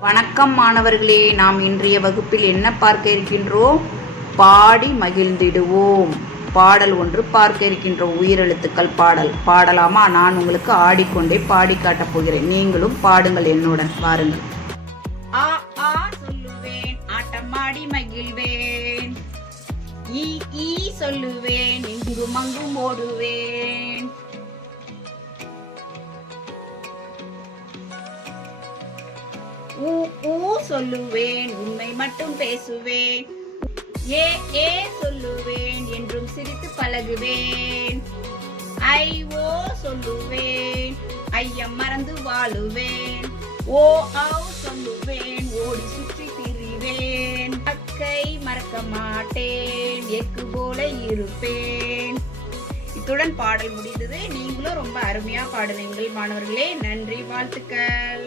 வணக்கம் மாணவர்களே நாம் இன்றைய வகுப்பில் என்ன பார்க்க இருக்கின்றோம்? பாடி மகிழ்ந்திடுவோம். பாடல் ஒன்று பார்க்க இருக்கின்றோம் உயிரெழுத்துக்கள் பாடல். பாடலாமா? நான் உங்களுக்கு ஆடிக்கொண்டே பாடி காட்டப் போகிறேன். நீங்களும் பாடுங்கள் என்னுடன். வாருங்கள். ஆ ஆ சொல்லுவேன் ஆட்டமாடி மகிழ்வேன். ஈ ஈ சொல்லுவேன் இங்கும் அங்கும் ஓடுவேன். ஊ ஊ சொல்லுவேன் உண்மை மட்டும் பேசுவேன். ஏ ஏ சொல்லுவேன் என்றும் சிரித்து பழகுவேன். ஐ ஓ சொல்லுவேன் ஐயம் மறந்து வாழுவேன். ஓ ஆவ் சொல்லுவேன் ஓடி சுற்றி திரிவேன். அக்கை மறக்க மாட்டேன் எக்கு போல இருப்பேன். இத்துடன் பாடல் முடிந்தது. நீங்களும் ரொம்ப அருமையா பாடுவீங்கள் மாணவர்களே. நன்றி வாழ்த்துக்கள்.